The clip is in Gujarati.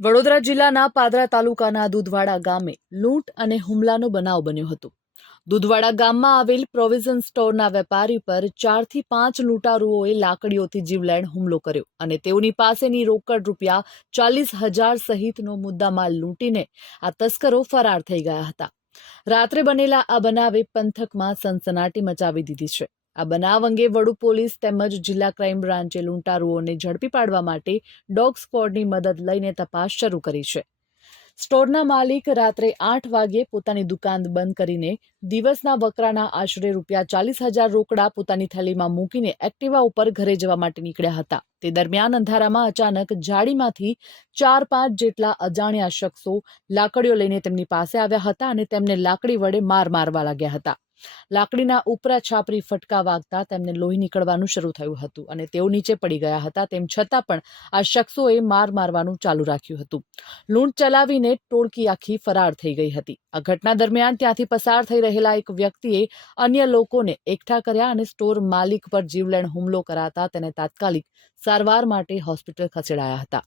વડોદરા જિલ્લાના પાદરા તાલુકાના દૂધવાડા ગામે લૂંટ અને હુમલાનો બનાવ બન્યો હતો. દૂધવાડા ગામમાં આવેલ પ્રોવિઝન સ્ટોરના વેપારી પર ચારથી પાંચ લૂંટારુઓએ લાકડીઓથી જીવલેણ હુમલો કર્યો અને તેઓની પાસેની રોકડ રૂપિયા ચાલીસ હજાર સહિતનો મુદ્દામાલ લૂંટીને આ તસ્કરો ફરાર થઈ ગયા હતા. રાત્રે બનેલા આ બનાવે પંથકમાં સનસનાટી મચાવી દીધી છે. આ બનાવ અંગે વડુ પોલીસ તેમજ જિલ્લા ક્રાઇમ બ્રાન્ચે લૂંટારુઓને ઝડપી પાડવા માટે ડોગ સ્ક્વોડની મદદ લઈને તપાસ શરૂ કરી છે. સ્ટોરના માલિક રાત્રે આઠ વાગ્યે પોતાની દુકાન બંધ કરીને દિવસના વકરાના આશરે રૂપિયા ચાલીસ હજાર રોકડા પોતાની થેલીમાં મૂકીને એક્ટિવા ઉપર ઘરે જવા માટે નીકળ્યા હતા. તે દરમિયાન અંધારામાં અચાનક જાડીમાંથી ચાર પાંચ જેટલા અજાણ્યા શખ્સો લાકડીઓ લઈને તેમની પાસે આવ્યા હતા અને તેમને લાકડી વડે માર મારવા લાગ્યા હતા. લાકડીના ઉપરા છાપરી ફટકા વાગતા તેમને લોહી નીકળવાનું શરૂ થયું હતું અને તેઓ નીચે પડી ગયા હતા, તેમ છતાં પણ આ શખ્સોએ માર મારવાનું ચાલુ રાખ્યું હતું. લૂંટ ચલાવીને ટોળકી આખી ફરાર થઈ ગઈ હતી. આ ઘટના દરમિયાન ત્યાંથી પસાર થઈ રહેલા એક વ્યક્તિએ અન્ય લોકોને એકઠા કર્યા અને સ્ટોર માલિક પર જીવલેણ હુમલો કરાતા તેને તાત્કાલિક સારવાર માટે હોસ્પિટલ ખસેડાયા હતા.